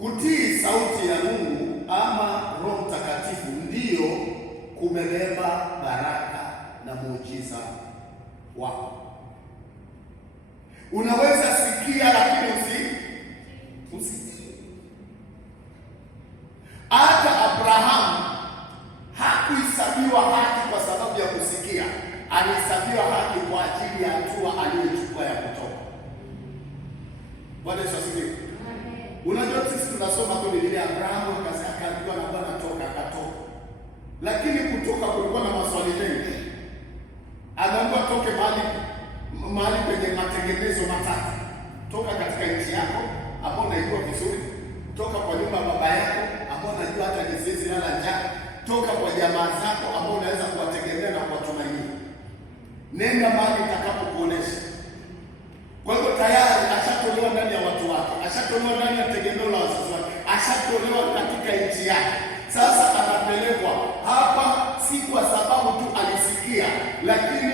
Kutii sauti ya Mungu ama Roho Mtakatifu ndiyo kumebeba baraka na muujiza wako. Unaweza sikia lakini usitii. Hata Abrahamu hakuhesabiwa haki kwa sababu ya kusikia, alihesabiwa haki kwa ajili ya hatua aliyochukua ya kutoka. Bwana Yesu asifiwe. Unajua sisi tunasoma kwa Biblia, Abrahamu akaambiwa na Bwana toka, akatoka. Lakini kutoka kulikuwa na maswali mengi. Anaambiwa toke mahali penye matengenezo matatu. Toka katika nchi yako ambao unaijua vizuri, toka kwa nyumba ya baba yako ambao unajua hata nisisi lala njaa, toka kwa jamaa zako ambao unaweza kuwategemea na kuwatumainia. Nenda mahali nitakapokuonesha. Kwa hivyo tayari ashatolewa ndani ya watu wake, ashatolewa ndani ya tegemeo la wazazi wake, ashatolewa katika nchi yake. Sasa anapelekwa hapa, si kwa sababu tu alisikia, lakini